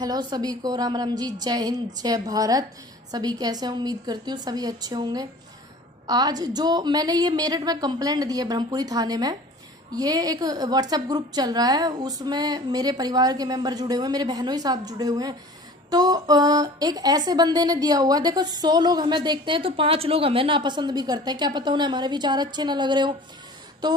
Hello सभी को, राम राम जी, जय हिंद, जय भारत। सभी कैसे हैं? उम्मीद करती हूँ सभी अच्छे होंगे। आज जो मैंने ये मेरठ में कंप्लेंट दी है ब्रह्मपुरी थाने में, ये एक व्हाट्सएप ग्रुप चल रहा है, उसमें मेरे परिवार के मेंबर जुड़े हुए हैं, मेरे बहनोई साहब जुड़े हुए हैं। तो एक ऐसे बंदे ने दिया हुआ, देखो 100 लोग हमें देखते हैं तो 5 लोग हमें नापसंद भी करते हैं, क्या पता उन्हें हमारे विचार अच्छे ना लग रहे हो। तो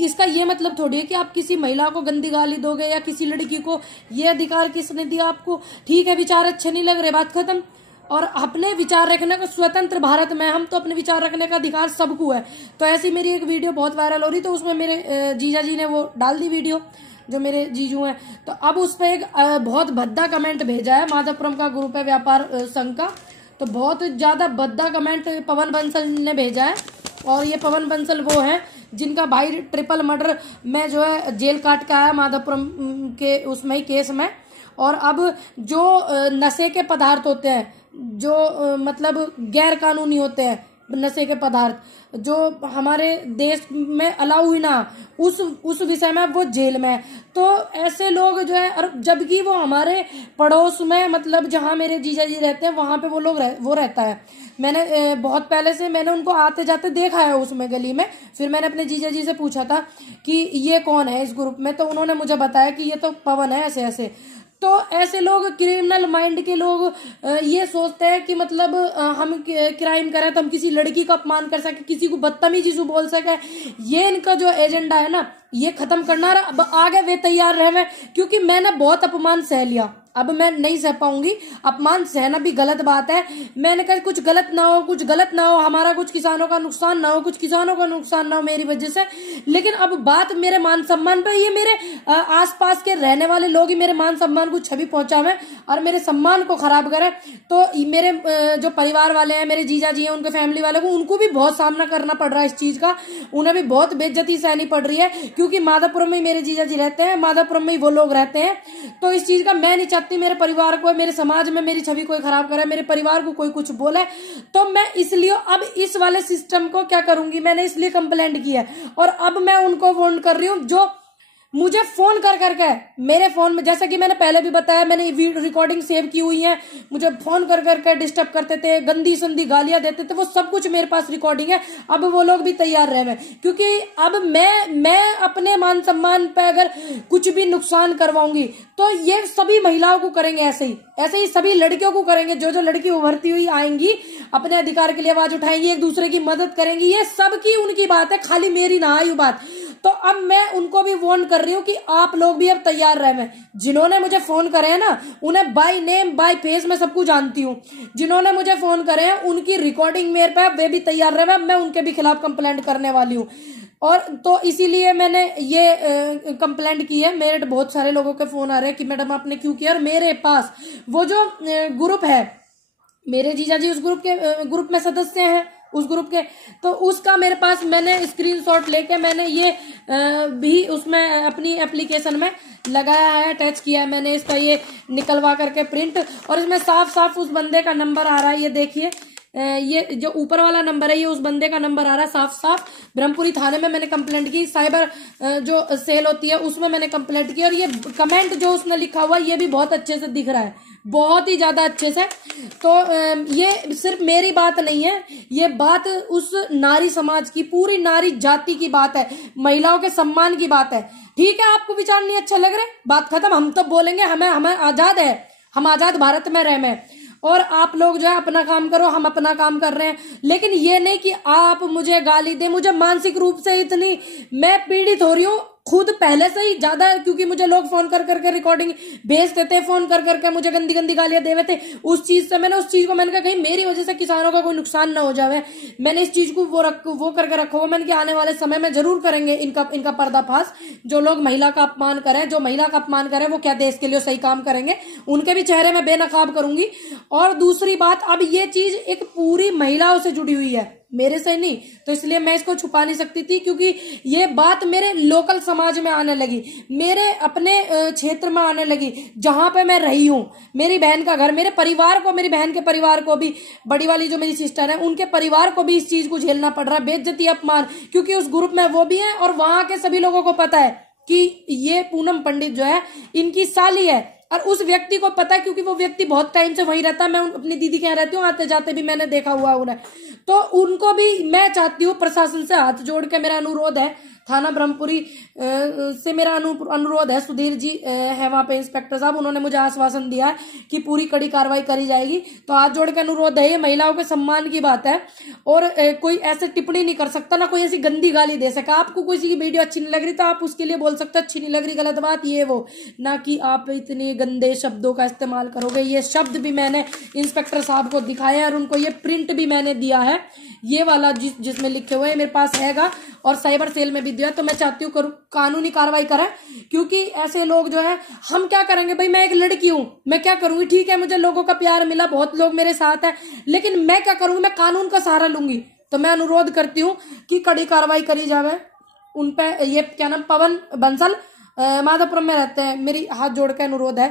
इसका ये मतलब थोड़ी है कि आप किसी महिला को गंदी गाली दोगे या किसी लड़की को। ये अधिकार किसने दिया आपको? ठीक है, विचार अच्छे नहीं लग रहे, बात खत्म। और अपने विचार रखने का स्वतंत्र भारत में हम तो अपने विचार रखने का अधिकार सबको है। तो ऐसी मेरी एक वीडियो बहुत वायरल हो रही, तो उसमें मेरे जीजा जी ने वो डाल दी वीडियो, जो मेरे जीजू हैं। तो अब उस पर एक बहुत भद्दा कमेंट भेजा है, माधवपुरम का ग्रुप है व्यापार संघ का। तो बहुत ज्यादा भद्दा कमेंट पवन बंसल ने भेजा है। और ये पवन बंसल वो है जिनका भाई ट्रिपल मर्डर में जो है जेल काट के आया माधवपुरम के उसमें ही केस में। और अब जो नशे के पदार्थ होते हैं, जो मतलब गैर कानूनी होते हैं नशे के पदार्थ, जो हमारे देश में अलाउ ही ना, उस विषय में वो जेल में। तो ऐसे लोग जो है, और जबकि वो हमारे पड़ोस में, मतलब जहां मेरे जीजा जी रहते हैं वहां पे वो रहता है। मैंने बहुत पहले से मैंने उनको आते जाते देखा है उसमें गली में। फिर मैंने अपने जीजा जी से पूछा था कि ये कौन है इस ग्रुप में, तो उन्होंने मुझे बताया कि ये तो पवन है, ऐसे ऐसे। तो ऐसे लोग, क्रिमिनल माइंड के लोग ये सोचते हैं कि मतलब हम क्राइम करें तो हम किसी लड़की का अपमान कर सके, किसी को बदतमीजी से बोल सके। ये इनका जो एजेंडा है ना, ये खत्म करना। अब आगे वे तैयार रहे, क्योंकि मैंने बहुत अपमान सह लिया, अब मैं नहीं सह पाऊंगी। अपमान सहना भी गलत बात है। मैंने कहा कुछ गलत ना हो, कुछ गलत ना हो, हमारा कुछ किसानों का नुकसान ना हो, कुछ किसानों का नुकसान ना हो मेरी वजह से। लेकिन अब बात मेरे मान सम्मान पे, ये मेरे आसपास के रहने वाले लोग ही मेरे मान सम्मान को छवि पहुंचावे और मेरे सम्मान को खराब करे। तो मेरे जो परिवार वाले हैं, मेरे जीजा जी हैं, उनके फैमिली वाले को, उनको भी बहुत सामना करना पड़ रहा है इस चीज का। उन्हें भी बहुत बेइज्जती सहनी पड़ रही है, क्योंकि माधवपुरम में मेरे जीजा जी रहते हैं, माधवपुरम में ही वो लोग रहते हैं। तो इस चीज का मैं नहीं चाहती मेरे परिवार को, मेरे समाज में मेरी छवि कोई खराब करे, मेरे परिवार को कोई कुछ बोले। तो मैं इसलिए अब इस वाले सिस्टम को क्या करूंगी, मैंने इसलिए कंप्लेंट की है। और अब मैं उनको वार्न कर रही हूँ जो मुझे फोन कर करके मेरे फोन में, जैसा कि मैंने पहले भी बताया, मैंने रिकॉर्डिंग सेव की हुई है, मुझे फोन कर करके डिस्टर्ब करते थे, गंदी संदी गालियां देते थे, वो सब कुछ मेरे पास रिकॉर्डिंग है। अब वो लोग भी तैयार रहे, क्योंकि अब मैं अपने मान सम्मान पे अगर कुछ भी नुकसान करवाऊंगी तो ये सभी महिलाओं को करेंगे, ऐसे ही सभी लड़कियों को करेंगे। जो लड़की उभरती हुई आएंगी, अपने अधिकार के लिए आवाज उठाएंगी, एक दूसरे की मदद करेंगी, ये सबकी उनकी बात है, खाली मेरी ना आई बात। तो अब मैं उनको भी वार्न कर रही हूँ कि आप लोग भी अब तैयार रहे। जिन्होंने मुझे फोन करे हैं ना, उन्हें बाय नेम बाय फेस मैं सबको जानती हूँ। जिन्होंने मुझे फोन करे हैं उनकी रिकॉर्डिंग मेरे पे, वे भी तैयार रहे, मैं उनके भी खिलाफ कंप्लेंट करने वाली हूँ। और तो इसीलिए मैंने ये कंप्लेंट की है। मेरे बहुत सारे लोगों के फोन आ रहे हैं कि मैडम आपने क्यों किया। और मेरे पास वो जो ग्रुप है, मेरे जीजा जी उस ग्रुप में सदस्य हैं, उस ग्रुप के, तो उसका मेरे पास मैंने स्क्रीनशॉट लेके मैंने ये भी उसमें अपनी एप्लीकेशन में लगाया है, अटैच किया है मैंने इसका, ये निकलवा करके प्रिंट। और इसमें साफ साफ उस बंदे का नंबर आ रहा है, ये देखिए, ये जो ऊपर वाला नंबर है, ये उस बंदे का नंबर आ रहा है साफ साफ। ब्रह्मपुरी थाने में मैंने कंप्लेंट की, साइबर जो सेल होती है उसमें मैंने कंप्लेंट की। और ये कमेंट जो उसने लिखा हुआ ये भी बहुत अच्छे से दिख रहा है, बहुत ही ज्यादा अच्छे से। तो ये सिर्फ मेरी बात नहीं है, ये बात उस नारी समाज की, पूरी नारी जाति की बात है, महिलाओं के सम्मान की बात है। ठीक है, आपको विचार नहीं अच्छा लग रहा है, बात खत्म। हम तो बोलेंगे, हमें आजाद है, हम आजाद भारत में रहे में, और आप लोग जो है अपना काम करो, हम अपना काम कर रहे हैं। लेकिन ये नहीं कि आप मुझे गाली दे। मुझे मानसिक रूप से इतनी मैं पीड़ित हो रही हूँ खुद पहले से ही ज्यादा, क्योंकि मुझे लोग फोन कर करके रिकॉर्डिंग भेजते थे, फोन कर करके मुझे गंदी गंदी गालियां देवे थे। उस चीज से मैंने कहा कहीं मेरी वजह से किसानों का कोई नुकसान ना हो जाए। मैंने इस चीज को वो करके रखा हुआ। मैंने कि आने वाले समय में जरूर करेंगे इनका पर्दाफाश। जो लोग महिला का अपमान करें, जो महिला का अपमान करें, वो क्या देश के लिए सही काम करेंगे, उनके भी चेहरे में बेनकाब करूंगी। और दूसरी बात, अब ये चीज एक पूरी महिलाओं से जुड़ी हुई है, मेरे से नहीं, तो इसलिए मैं इसको छुपा नहीं सकती थी, क्योंकि ये बात मेरे लोकल समाज में आने लगी, मेरे अपने क्षेत्र में आने लगी, जहां पे मैं रही हूं। मेरी बहन का घर, मेरे परिवार को, मेरी बहन के परिवार को भी, बड़ी वाली जो मेरी सिस्टर है उनके परिवार को भी इस चीज को झेलना पड़ रहा है, बेइज्जती, अपमान, क्योंकि उस ग्रुप में वो भी है और वहां के सभी लोगों को पता है कि ये पूनम पंडित जो है इनकी साली है। और उस व्यक्ति को पता है, क्योंकि वो व्यक्ति बहुत टाइम से वहीं रहता है, मैं अपनी दीदी के यहाँ रहती हूँ, आते जाते भी मैंने देखा हुआ उन्हें, तो उनको भी मैं चाहती हूँ, प्रशासन से हाथ जोड़ के मेरा अनुरोध है, थाना ब्रह्मपुरी से मेरा अनुरोध है, सुधीर जी है वहां पे इंस्पेक्टर साहब, उन्होंने मुझे आश्वासन दिया है कि पूरी कड़ी कार्रवाई करी जाएगी। तो हाथ जोड़ के अनुरोध है, ये महिलाओं के सम्मान की बात है और कोई ऐसे टिप्पणी नहीं कर सकता, ना कोई ऐसी गंदी गाली दे सका। आपको किसी की वीडियो अच्छी नहीं लग रही तो आप उसके लिए बोल सकते अच्छी नहीं लग रही, गलत बात ये वो, ना कि आप इतने गंदे शब्दों का इस्तेमाल करोगे। ये शब्द भी मैंने इंस्पेक्टर साहब को दिखाया और उनको ये प्रिंट भी मैंने दिया है, ये वाला जिसमें लिखे हुए मेरे पास हैगा और साइबर सेल में भी दिया। तो मैं चाहती हूँ कानूनी कार्रवाई करें, क्योंकि ऐसे लोग जो है, हम क्या करेंगे भाई, मैं एक लड़की हूं, मैं क्या करूंगी, ठीक है मुझे लोगों का प्यार मिला, बहुत लोग मेरे साथ है, लेकिन मैं क्या करूंगी, मैं कानून का सहारा लूंगी। तो मैं अनुरोध करती हूँ कि कड़ी कार्रवाई करी जावे उन पे। ये क्या नाम, पवन बंसल माधोपुरम में रहते हैं। मेरी हाथ जोड़ के अनुरोध है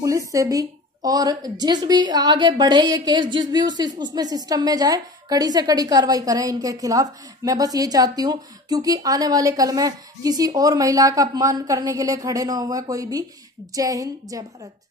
पुलिस से भी, और जिस भी आगे बढ़े ये केस, जिस भी उसमें सिस्टम में जाए, कड़ी से कड़ी कार्रवाई करें इनके खिलाफ। मैं बस ये चाहती हूँ, क्योंकि आने वाले कल में किसी और महिला का अपमान करने के लिए खड़े ना हुआ कोई भी। जय हिंद, जय भारत।